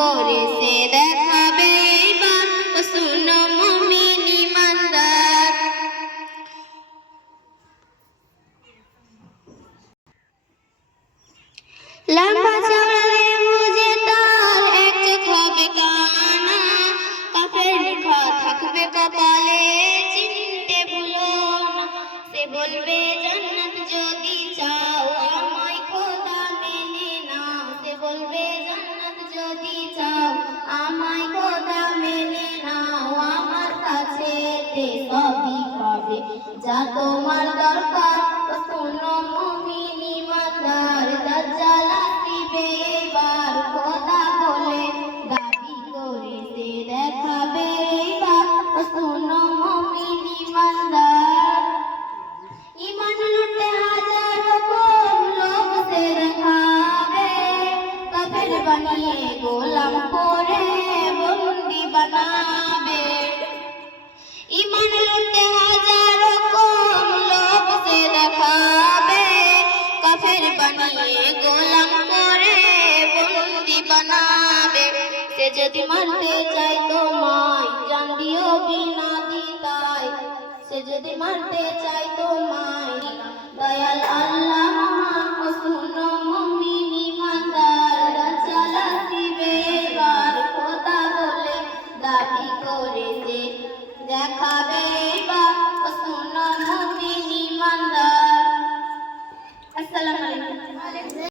করেছে দেখাবে এইবার শুনো মুমিন ইমানদার। লম্বা চওড়া লেবুজে তার এক চোখ হবে কানা, কাফের লেখা থাকবে কপালে চিনতে ভুলো না। সে বলবে জান্নাত যদি চাও আমায় খোদা মেনে নাও। সে বলবে জান্নাত যদি চাও আমায় খোদা মেনে নাও। আমার কাছে সবই পাবে যা তোমার দরকার শুনো মুমিন ইমানদার। দাজ্জাল আসিবে এবার খোদা বলে দাবি করেছে দেখাবে এইবার শুনো মুমিন ইমানদার। ইমান লুটে হাজার রকম লোক সে দেখাবে, কাফের বানিয়ে গোলাম করে বন্দি বানাবে। ইমান লুটে হাজার রকম লোক সে দেখাবে, কাফের বানিয়ে গোলাম করে বন্দি বানাবে। সে যদি মারতে চায় তোমায় জান দিও বিনা দ্বিধায়। সে যদি মারতে চায় তোমায় দয়াল আল্লাহ